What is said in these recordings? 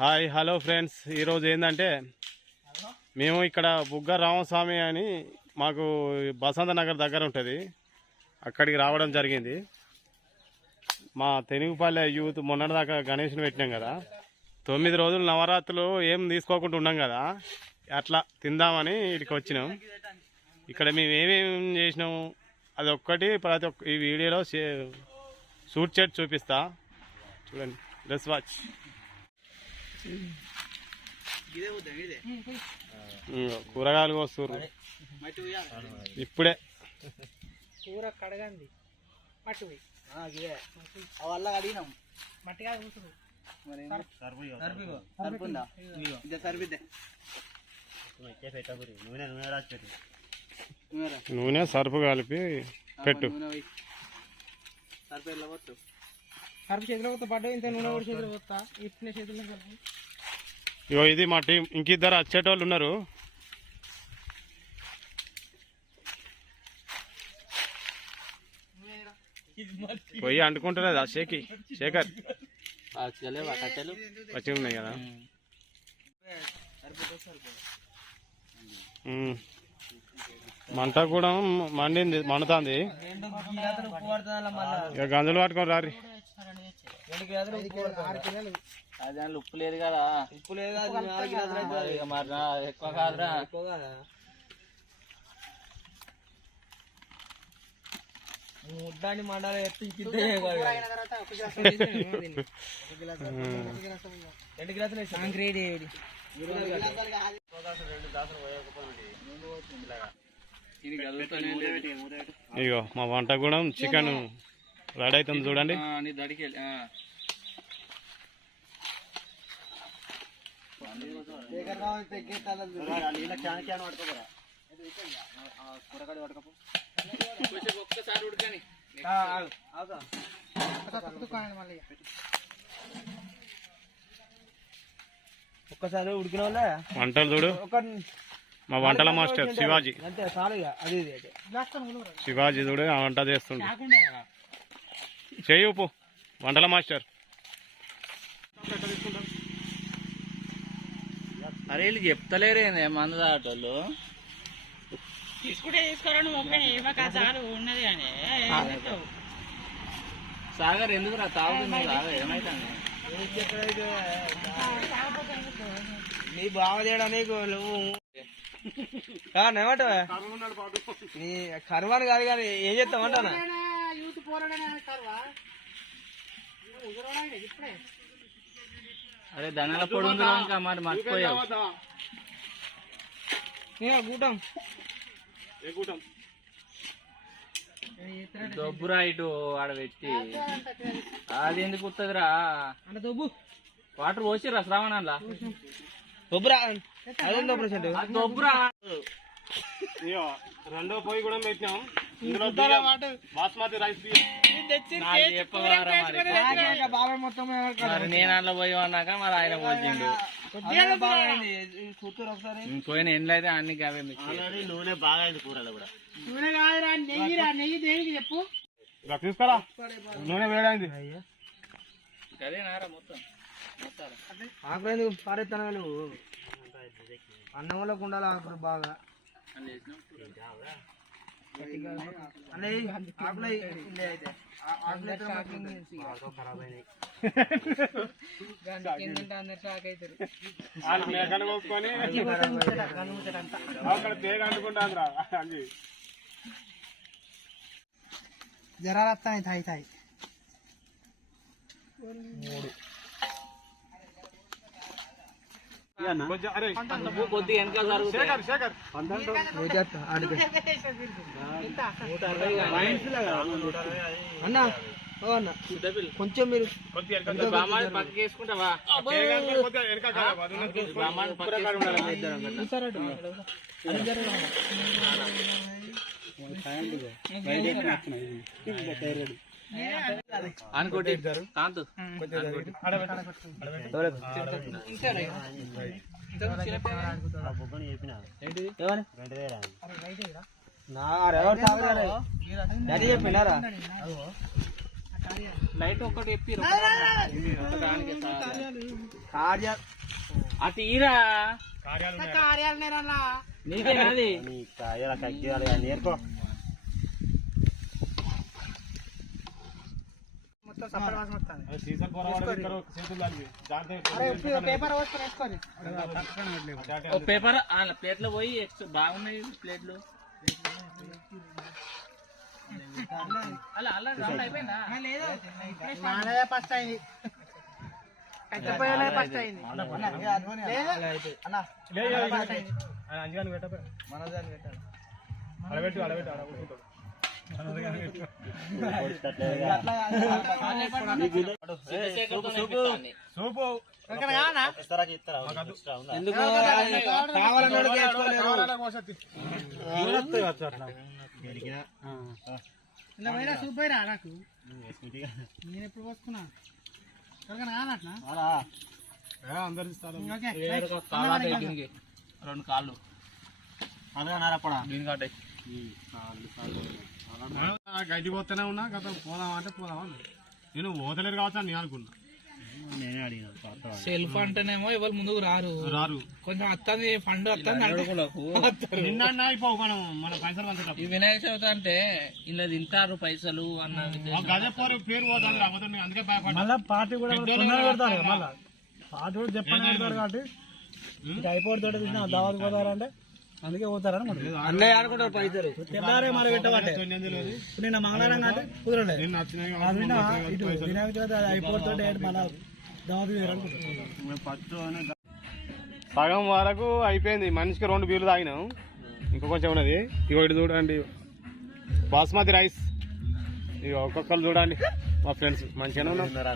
Hi hello friends, ఈరోజు ఏంటంటే మేము ఇక్కడ బుగ్గ రామస్వామి అని మాకు బసంత నగర్ దగ్గర ఉంటుంది, అక్కడికి రావడం జరిగింది. మా తెనుగుపల్లె యూత్ మొన్నటిదాకా గణేష్ని పెట్టినాం కదా, 9 రోజులు నవరాత్రులు ఏం తీసుకోకుండా ఉన్నాం కదా, అట్లా తిందామని ఇక్కడికి వచ్చినాం. ఇక్కడ మేము ఏమేమి చేసినాము అది ఒక్కటి ప్రతి ఒక్క ఈ వీడియోలో షూట్ చేసి చూపిస్తా, చూడండి. Let's watch. కూరగాయలు కోస్తారు ఇప్పుడే. కూర కడగండి మట్టి నూనె సరుపు కలిపి పెట్టు. సరుపు చేతిలో పోతా పడ్డ, ఇంత నూనె కూడా చేతిలో పోతా, ఇట్నే చేతిలో కలిపి. ఇగో ఇది మా టీం, ఇంకిద్దరు వచ్చేటోళ్ళు ఉన్నారు. పొయ్యి అంటుకుంటున్నదా శేఖర్? వచ్చి ఉన్నాయి కదా. మంట కూడా మండింది, మండుతుంది. ఇక గంజులు పట్టుకొని రారి. ఉప్పు లేదు కదా, ఉప్పు లేదు కదా, ఎక్కువ కాదురా. ముడ్డాన్ని మండాలి ఎత్తి 2 గ్లాసులు కాంక్రీట్. ఇగో మా వంట కూడా చికెన్ రెడీ అవుతుంది చూడండి. ఒక్కసారి ఉడికిన వాళ్ళ వంటలు చూడు. మా వంటల మాస్టర్ శివాజీ, శివాజీ చూడు ఆ వంట చేస్తుండే. చేయు వంటల మాస్టర్. అరే వీళ్ళు చెప్తలేరేంది మంద దాటోళ్ళు. తీసుకుంటే తీసుకోరండి, ఉన్నది కానీ సాగర్ ఎందుకు రా తాగుతుంది? ఏమైతుంది నీ బావ చేయడా నీకు? నువ్వు ఏమంటావా? నీ కర్వాని కాదు కానీ ఏం చేస్తామంటానా? అరే ధనాల పొడి ఉంది ఇంకా మరి మర్చిపోయావు. దొబ్బురా ఇటు ఆడ పెట్టి, అది ఎందుకు వస్తుందిరా? వాటర్ పోసిరా శ్రావణంలా. దొబ్బురా దొబ్బురా. రెండో పొయ్యి కూడా పెట్టినాం, బాస్మతి రైస్. నేను అట్లా పోయి అన్నాక మరి ఆయన పోసిండు. పోయిన ఎండ్లు అయితే అన్ని అవే నూనె బాగా అయింది కూరలో కూడా. నెయ్యి దేనికి చెప్పు, తీసుకురా. నూనె వేడైంది. అదేనారా మొత్తం ఆకులు ఎందుకు పారేస్తాను నువ్వు? అన్నం వల్ల ఉండాలి ఆకులు బాగా. జరాలు వస్తాయి తాయి తాయి. కొద్దిగా వెనక అన్నా కొంచెం మీరు పక్కకి వేసుకుంటావా? అనుకోటి కాంతు చెప్పినారా? లైట్ ఒక్కటి చెప్పి ఆ తీరా నీకే నాది నేర్పో మొత్తం సపరేట్ వాసన వస్తుంది సీజన్ పేపర్ వేసుకొని పేపర్ ప్లేట్ లో పోయి బాగున్నాయి ప్లేట్లు అలా అలా రౌండ్ అయిపోయిందా లేదు ఫస్ట్ అయింది ఫస్ట్ అయింది అంజగాని పెట్ట అడబెట్టు అడబెట్టు అడబెట్టు సూప్ అయినా నాకు నేను ఎప్పుడు పోసుకున్నా అందరు ఇస్తారు రెండు కాళ్ళు గడ్డి పోతూనే ఉన్నా గత పోదాం అంటే పోదాం నేను పోతలేరు కావచ్చు అని నేను అనుకున్నా సెల్ఫ్ అంటేనేమో ఎవరు ముందుకు రారు రారు కొంచెం వస్తుంది ఫండ్ వస్తుంది నిన్న అయిపోవు మనం మన పైసలు పంచేటప్పుడు ఈ వినాయక చవితి అంటే ఇలా తింటారు పైసలు అన్న గదే పేరు పోతుంది రాకపోతే అందుకే భయపడ్డా మళ్ళీ పార్టీ కూడా పెడతారు మళ్ళీ పార్టీ కూడా చెప్పని పెడతారు కాబట్టి అయిపోతాడు దావత్ పోతారు అంటే అందుకే పోతారని అన్నయ్య ఆడుకుంటారు పైసలు తెల్లారే మరి పెట్టబట్టే నిన్న మంగళవారం అంటే కుదరలేదు నిన్న వచ్చినాయి ఇటు వినాయక చవితి అయిపోతాడు మళ్ళీ దావత్ వేయాలనుకుంటున్నాం సగం వరకు అయిపోయింది మనిషికి 2 బీర్లు తాగినాం ఇంకో కొంచెం ఉన్నది ఇగో ఇటు చూడండి బాస్మతి రైస్ ఇక ఒక్కొక్కరు చూడండి మా ఫ్రెండ్స్ మంచిగానే ఉన్నారు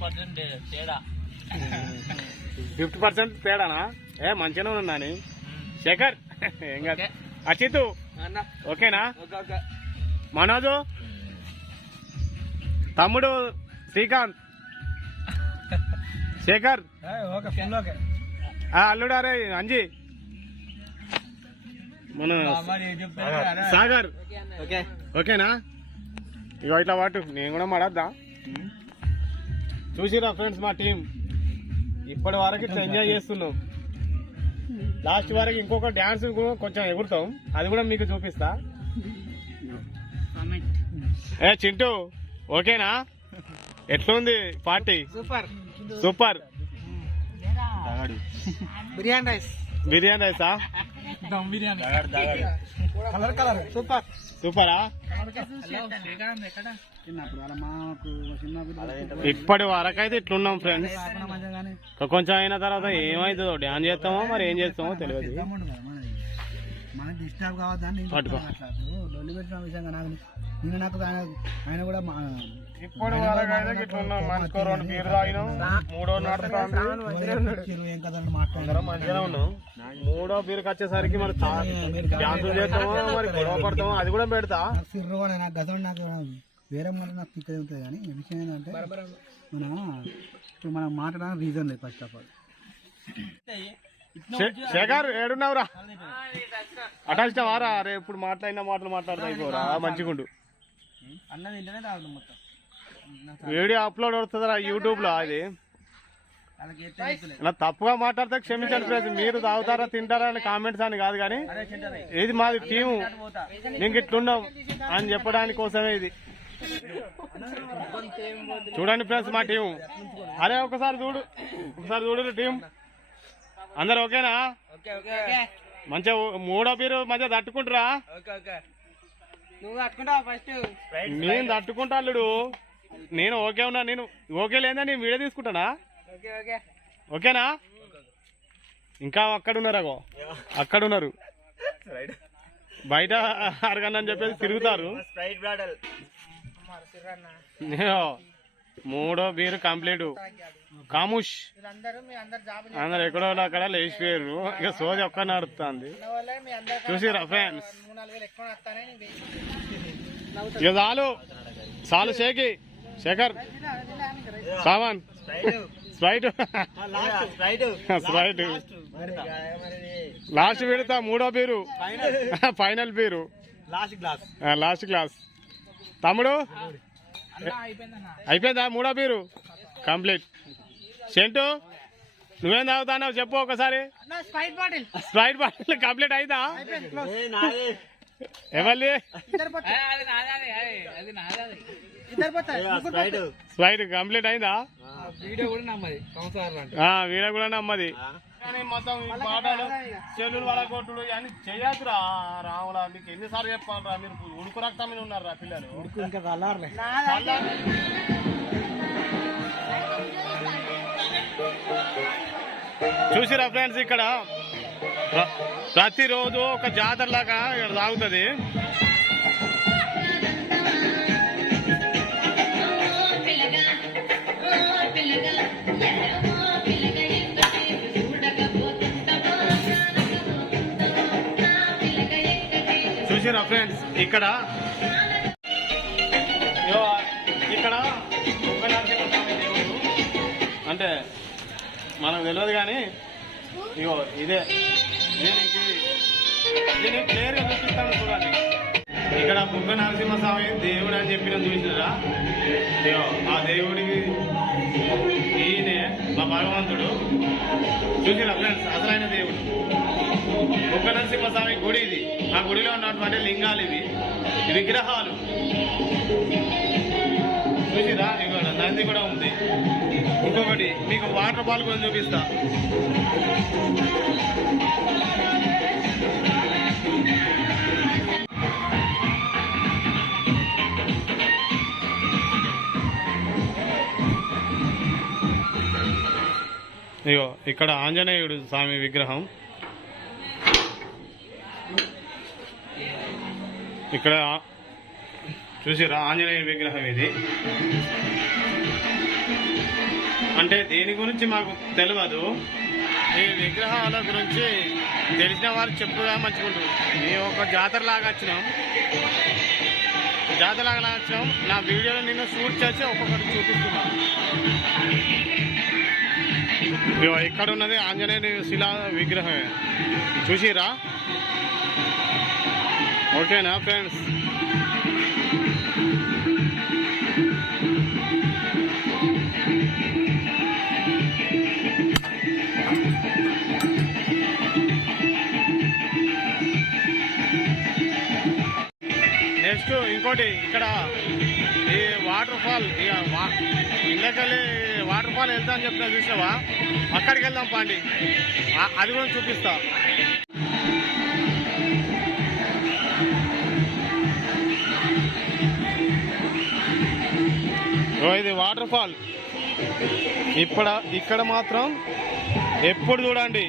50% తేడా 50% తేడానా ఏ మంచిగానే ఉన్నాను శేఖర్ ఏం కాదు అచిత్ ఓకేనా మనోజు తమ్ముడు Srikanth Shekhar okay full okay అల్లుడు అరే అంజీ మన సాగర్ ఓకేనా ఇగో ఇట్లా పాటు నేను కూడా మడద్దా చూసిరా ఫ్రెండ్స్ మా టీం ఇప్పటి వరకు ఇట్లా ఎంజాయ్ చేస్తున్నాం లాస్ట్ వరకు ఇంకొక డ్యాన్స్ కొంచెం ఎగురుతాం అది కూడా మీకు చూపిస్తా ఏ చింటూ ఓకేనా ఎట్లుంది party super super biryani rice biryani రైసా dum biryani colour colour super సూపరా ఎక్కడ చిన్నప్పుడు వాళ్ళ మాకు చిన్న ఇప్పటి వరకు అయితే ఇట్లున్నాం ఫ్రెండ్స్ మంచిగా కానీ కొంచెం అయిన తర్వాత ఏమైతుందో డ్యాన్స్ చేస్తామో మరి ఏం చేస్తామో తెలియదు మనకి డిస్టర్బ్ కావద్దని పట్టుకో. లొల్లి పెట్టిన విషయంగా నాకు నేను నాకు ఆయన కూడా ఇప్పటి వరకు అయితే ఇట్లున్నాం మనిషికో 2 బీర్లు తాగినాం మూడో నడుస్తుంది ఏం కదా మాట్లాడారు మంచిగానే ఉన్నాం మూడో బీరుకి వచ్చేసరికి మరి డ్యాన్సులు చేస్తామో మరి గొడవ పడతామో అది కూడా పెడతా నాకు సిర్రు కూడా నాకు గతం నాకు వేరే మాట నాకు తిక్కది ఉంటుంది కానీ విషయం ఏంటంటే ఇప్పుడు మనం మాట్లాడడానికి రీజన్ లేదు ఫస్ట్ ఆఫ్ ఆల్ శేఖర్ ఏడున్నావురా అటాచ్డ్ వారా అరే ఇప్పుడు మాట్లాడిన మాటలు మాట్లాడతా మంచిగుండు అన్నది ఇంటనే తాగుతాం మొత్తం వీడియో అప్లోడ్ అవుతుందిరా యూట్యూబ్ లో అది ఇలా తప్పుగా మాట్లాడితే క్షమించండి ఫ్రెండ్స్ మీరు తాగుతారా తింటారా అని కామెంట్స్ అని కాదు కానీ ఇది మాది టీము నీకు ఇట్లున్నాం అని చెప్పడానికి కోసమే ఇది చూడండి ఫ్రెండ్స్ మా టీం అరే ఒకసారి చూడు టీం అందరు ఓకేనా మంచిగా మూడో బీరు మధ్య తట్టుకుంటారా నువ్వు కట్టుకుంటావా ఫస్ట్ నేను తట్టుకుంటా అల్లుడు నేను ఓకే ఉన్నా నేను ఓకే లేదా నేను వీడియో తీసుకుంటానా ఓకేనా ఇంకా అక్కడున్నారు బయట అరగనని చెప్పేసి తిరుగుతారు మూడో బీరు కంప్లీట్ కాముష్ అందరు ఎక్కడో అక్కడ లేచిపోయారు ఇక సోది ఒక్క నడుస్తుంది చూసిరా ఫ్రెండ్స్ ఇక చాలు శేఖర్ సామాన్ స్ప్రైట్ లాస్ట్ పెడతా మూడో beer final beer last glass తమ్ముడు అన్న అయిపోయిందన్న. అయిపోయిందా? మూడో బీరు కంప్లీట్. సెంటు నువ్వేం తాగుతావు చెప్పు ఒకసారి. Sprite bottle Sprite bottle complete అయిందా? ఎవరి ఇద్దరు పోతాయి. అది నాది, అది నాది. ఇద్దరు పోతాయి. స్ప్రైట్ కంప్లీట్ అయిందా? వీడియో కూడా నమ్మది సంవత్సరాలు అంటే. వీడియో కూడా నమ్మది. మొత్తం ఈ పాటలు చెల్లులు వాళ్ళ కొట్టుడు అని చేయదురా రావులా. మీకు ఎన్నిసార్లు చెప్పాలరా? మీరు ఉడుకు రక్తం మీద ఉన్నారా పిల్లలు? ఇంకా చల్లారలే. చూసిరా ఫ్రెండ్స్, ఇక్కడ ప్రతిరోజు ఒక జాతర లాగా ఇక్కడ సాగుతుంది. చూసిరా ఫ్రెండ్స్, ఇక్కడ అంటే మనకు తెలియదు కానీ ఇగో ఇదే దీనికి క్లియర్గా చూపిస్తాను చూడండి. ఇక్కడ బుగ్గ నరసింహస్వామి దేవుడు అని చెప్పిన చూసిరా. ఇగో ఆ దేవుడికి ఈయనే మా భగవంతుడు. చూసిరా ఫ్రెండ్స్, అసలైన దేవుడు బుగ్గ నరసింహస్వామి గుడి ఇది. ఆ గుడిలో ఉన్నటువంటి లింగాలు ఇవి, విగ్రహాలు చూసిరా. ఇక్కడ నంది కూడా ఉంది. ఇంకొకటి మీకు వాటర్ ఫాల్ కూడా చూపిస్తా. ఇగో ఇక్కడ ఆంజనేయుడు స్వామి విగ్రహం. ఇక్కడ చూసిరా ఆంజనేయ విగ్రహం ఇది. అంటే దేని గురించి మాకు తెలియదు. ఈ విగ్రహాల గురించి తెలిసిన వారు చెప్పుగా మంచిగుంటుంది. మేము ఒక జాతరలాగా వచ్చినాం. నా వీడియోలో నేను షూట్ చేసి ఒక్కొక్కటి చూపిస్తున్నాను. ఇక్కడ ఉన్నది ఆంజనేయ శిలా విగ్రహమే. చూసిరా? ఓకేనా ఫ్రెండ్స్? నెక్స్ట్ ఇంకోటి ఇక్కడ ఈ వాటర్ ఫాల్, ఇళ్ళకెళ్ళి వాటర్ ఫాల్ వెళ్తా అని చెప్తా చూసావా? అక్కడికి వెళ్దాం పాండి, అది కూడా చూపిస్తా. ఇది వాటర్ ఫాల్. ఇక్కడ మాత్రం ఎప్పుడు చూడండి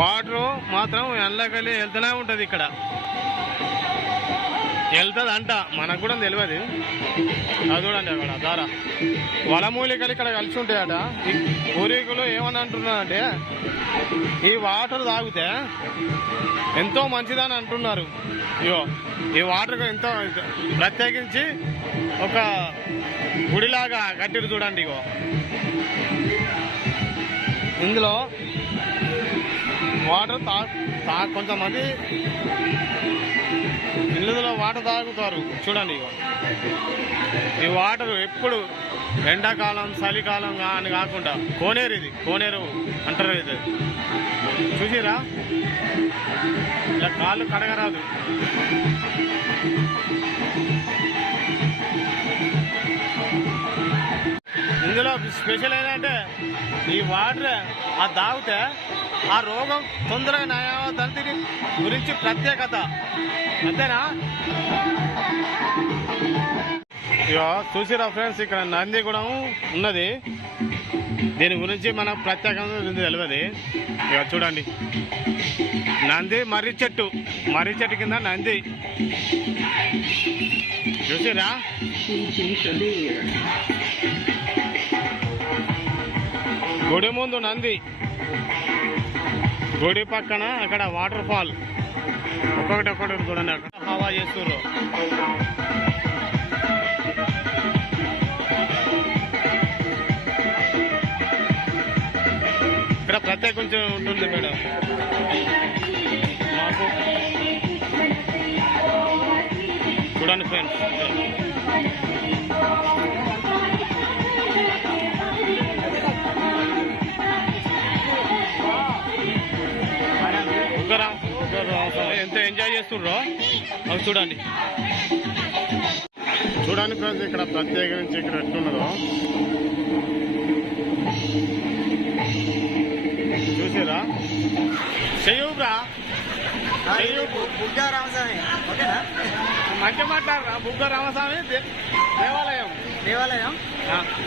వాటర్ మాత్రం ఎల్లకెళ్ళి వెళ్తూనే ఉంటుంది. ఇక్కడ వెళ్తుంది అంట, మనకు కూడా తెలియదు. అది చూడండి అక్కడ దారా వలమూలికలు ఇక్కడ కలిసి ఉంటాయట. ఈ పూర్వీకులు ఏమని అంటున్నారంటే ఈ వాటర్ తాగితే ఎంతో మంచిదని అంటున్నారు. ఇగో ఈ వాటర్ ఎంతో ప్రత్యేకించి ఒక గుడిలాగా కట్టిరు చూడండి. ఇగో ఇందులో వాటర్ కొంతమంది ఇళ్ళలో వాటర్ తాగుతారు చూడండి. ఇగో ఈ వాటర్ ఎప్పుడు ఎండాకాలం చలికాలం అని కాకుండా కోనేరు, ఇది కోనేరు అంటారు. ఇది చూసిరా? ఇలా కాళ్ళు కడగరాదు. ఇందులో స్పెషల్ ఏంటంటే ఈ వాటర్ తాగితే ఆ రోగం తొందరగా నయమవుతుంది గురించి ప్రత్యేకత. అంతేనా? ఇక చూసిరా ఫ్రెండ్స్, ఇక్కడ నంది కూడా ఉన్నది. దీని గురించి మనకు ప్రత్యేకంగా తెలియదు. ఇక చూడండి, నంది మర్రి చెట్టు కింద నంది చూసిరా? గుడి ముందు నంది, గుడి పక్కన అక్కడ వాటర్ ఫాల్. ఒక్కొక్కటి చూడండి, అక్కడ హవా చేస్తున్నారు. ఇక్కడ ప్రత్యేకించి ఉంటుంది మేడం మాకు. చూడండి ఫ్రెండ్స్. ఎంత ఎంజాయ్ చేస్తుండ్రో అవి చూడండి. చూడండి ఫ్రెండ్స్, ఇక్కడ ప్రత్యేకించి ఇక్కడ ఎట్లున్నదో చూసారా. చెయ్యూరా బుగ్గ రామస్వామి ఓకేనా, మంచిగా మాట్లాడరా. బుగ్గ రామస్వామి దేవాలయం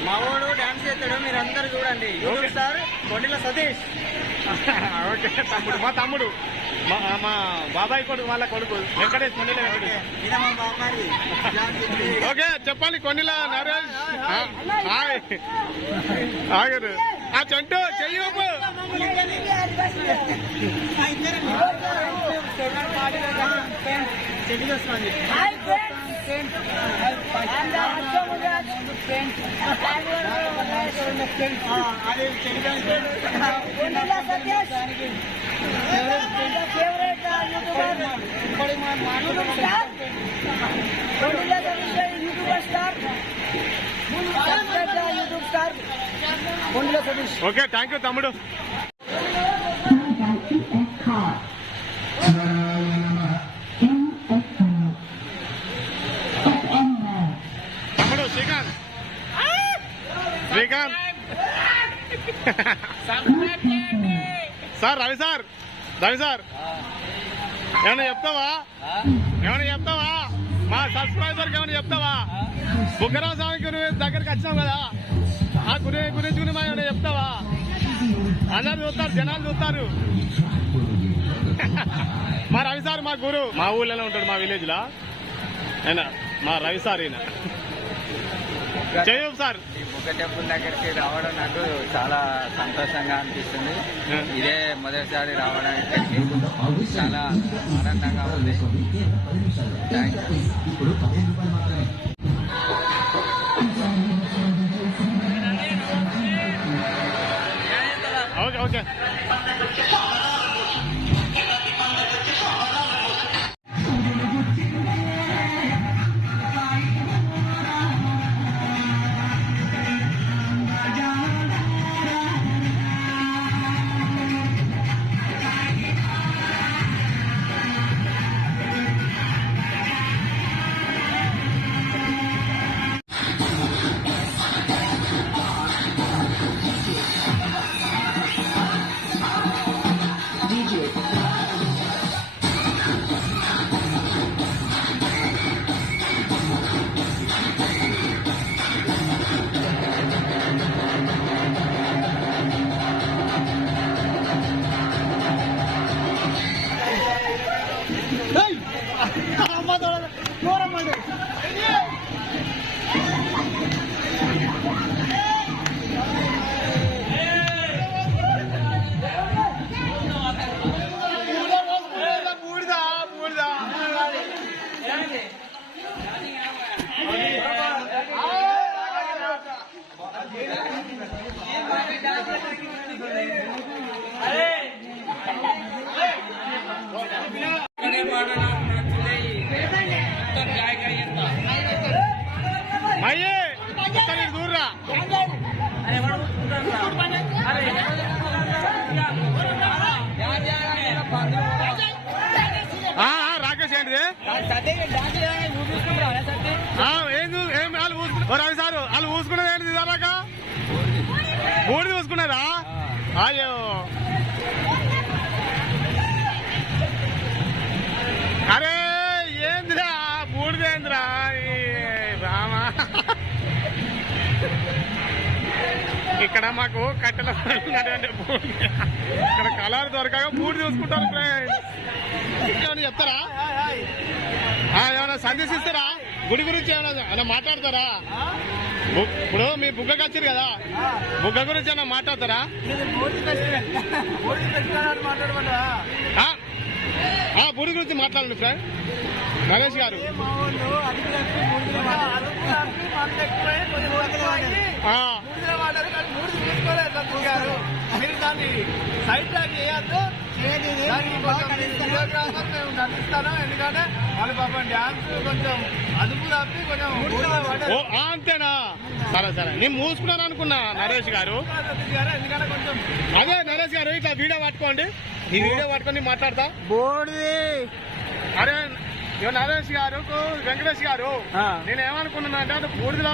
మా వాడు డాన్స్ చేస్తాడు, మీరు అందరు చూడండి. YouTube star Kondila Satish. Okay తమ్ముడు, మా తమ్ముడు, మా బాబాయ్ కొడుకు, వాళ్ళ కొడుకు వెంకటేష్, కొండిల వెంకటేష్. ఓకే చెప్పండి. కొండిల నరేష్ హాయ్. ఆగరు ఆ చంటూ చెయ్యి. ఓకే థ్యాంక్ యూ తమ్ముడు. తమ్ముడు శ్రీకాంత్ సార్ రవి సార్ ఏమైనా చెప్తావా మా సబ్స్క్రైబర్కి ఏమైనా చెప్తావా? బుగ్గరామ స్వామి దగ్గరికి వచ్చినావు కదా, ఆ గురించి ఏమైనా చెప్తావా? అందరు చూస్తారు, జనాలు చూస్తారు. మా రవి సార్ మా గురు, మా ఊళ్ళో ఉంటాడు, మా విలేజ్ లా. మా రవి సార్ ఈయన. చేయు సార్. ఈ బుగ్గ టెంపుల్ దగ్గరికి రావడం నాకు చాలా సంతోషంగా అనిపిస్తుంది. ఇదే మొదటిసారి రావడానికి చాలా ఆనందంగా ఉంది. Okay okay. రాకేష్ ఏంటిది ఏం రవి సారు వాళ్ళు ఊసుకున్నది ఏంటిది దాకా బూడి చూసుకున్నారా? అయ్యో అరే ఏంద్రా బూడిదేంద్రా రామా. ఇక్కడ మాకు కట్టెల ఇక్కడ కలర్ దొరకక బూడి చూసుకుంటారు ఫ్రెండ్స్. ఏమైనా చెప్తారా? ఏమైనా సందేశిస్తారా? గుడి గురించి ఏమైనా మాట్లాడతారా? ఇప్పుడు మీ బుగ్గకి వచ్చారు కదా, బుగ్గ గురించి ఏమైనా మాట్లాడతారా? బూడి గురించి మాట్లాడండి ఫ్రెండ్ నరేష్ గారు. మీరు దాన్ని సైడ్ ట్రాక్ చేయొద్దు, దానికి కొంచెం వీడియోగ్రాఫర్ మేము నటిస్తాను, ఎందుకంటే వాళ్ళు పాపం డ్యాన్స్ కొంచెం అదుపు తప్పి కొంచెం ఓ అంతేనా? సరే సరే, నేను మూసుకున్నాను అనుకున్నా నరేష్ గారు. ఎందుకంటే కొంచెం అదే నరేష్ గారు ఇట్లా వీడియో పట్టుకోండి, ఈ వీడియో పట్టుకొని మాట్లాడతా. బోర్డుది అరే ఇక నరేష్ గారు వెంకటేష్ గారు, నేను ఏమనుకున్నాను అంటే అంటే బూడిదలో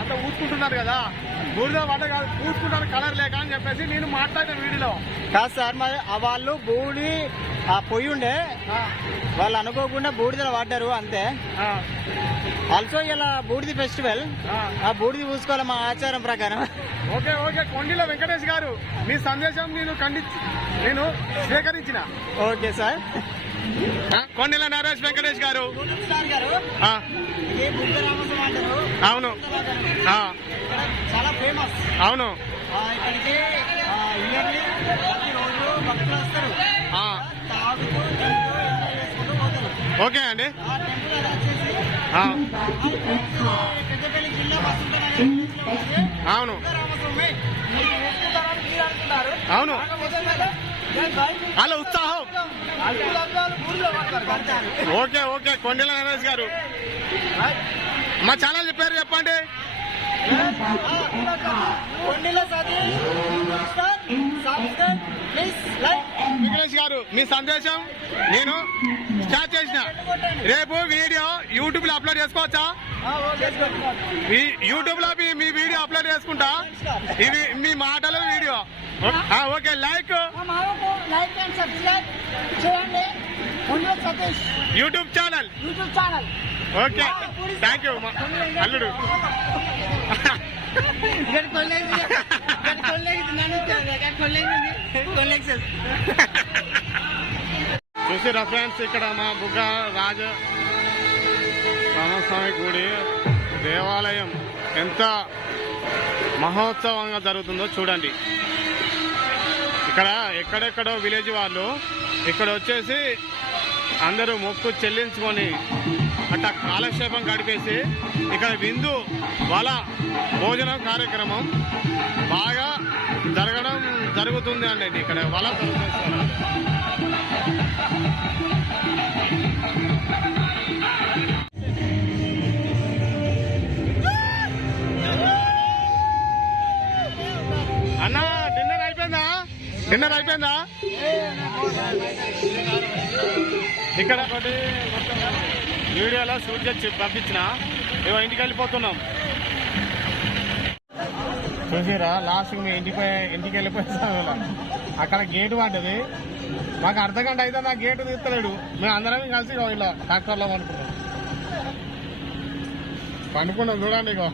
అంత ఊసుకుంటున్నారు కదా, బూడిద పడ్డ కాదు పూసుకుంటాను కలర్ లేక అని చెప్పేసి నేను మాట్లాడిన వీడియోలో. కాదు సార్, మరి వాళ్ళు బూడి ఆ పొయ్యి ఉండే వాళ్ళు అనుకోకుండా బూడిదలో పడ్డారు అంతే. ఆల్సో ఇలా బూడిది ఫెస్టివల్, ఆ బూడిది పూసుకోవాలి మా ఆచారం ప్రకారం. ఓకే ఓకే, కొండిల వెంకటేష్ గారు మీ సందేశం నేను స్వీకరించిన. Okay sir. కొండిల నరేష్ వెంకటేష్ గారు. ఆ, అవును చాలా ఫేమస్. అవును ఇక్కడికి ఇయర్లీ ప్రతిరోజు భక్తులు వస్తారు, ఆ, తాగుతూ తింటూ ఎంజాయ్ చేసుకుంటూ పోతారు. ఓకే అండి. ఆ టెంపుల్ వచ్చేసి ఆ, పెద్దపల్లి జిల్లా వస్తుంటారు. అవును రామస్వామి మీరు చేసుకుంటారని మీరు అనుకుంటారు. అవును, వాళ్ళ ఉత్సాహం. ఓకే ఓకే, కొండెల నరేష్ గారు మా ఛానల్ పేరు చెప్పండి. Kondila Satish subscribe please like. Venkatesh garu మీ సందేశం నేను స్టార్ట్ చేసిన. రేపు వీడియో యూట్యూబ్ లో అప్లోడ్ చేసుకోవచ్చా? యూట్యూబ్ లో మీ వీడియో అప్లోడ్ చేసుకుంటా, ఇవి మీ మాటలు video. Okay, like like and subscribe చేయండి Kondila Satish YouTube channel. Okay, thank you అల్లుడు. చూసిరా ఫ్రెండ్స్, ఇక్కడ మా బుగ్గ రాజ రామస్వామి గుడి దేవాలయం ఎంత మహోత్సవంగా జరుగుతుందో చూడండి. ఇక్కడ ఎక్కడెక్కడో విలేజ్ వాళ్ళు ఇక్కడ వచ్చేసి అందరూ మొక్కు చెల్లించుకొని అట్లా కాలక్షేపం గడిపేసి ఇక్కడ విందు వల భోజనం కార్యక్రమం బాగా జరుగుతుంది అండి. ఇక్కడ వల జరుగుతుంది. అన్నా డిన్నర్ అయిపోయిందా? ఇక్కడ ఒకటి వీడియోలో షూట్ చేసి పంపించిన, ఏమో ఇంటికి వెళ్ళిపోతున్నాం. చూసిరా లాస్ట్ మీ ఇంటికి వెళ్ళిపోయిన అక్కడ గేటు పడ్డది. మాకు అర్ధ గంట అయితే నా గేటు తీస్తలేడు. మేము అందరం కలిసి ఇలా ట్రాక్టర్లో పండుకున్నాం చూడండి. ఇగో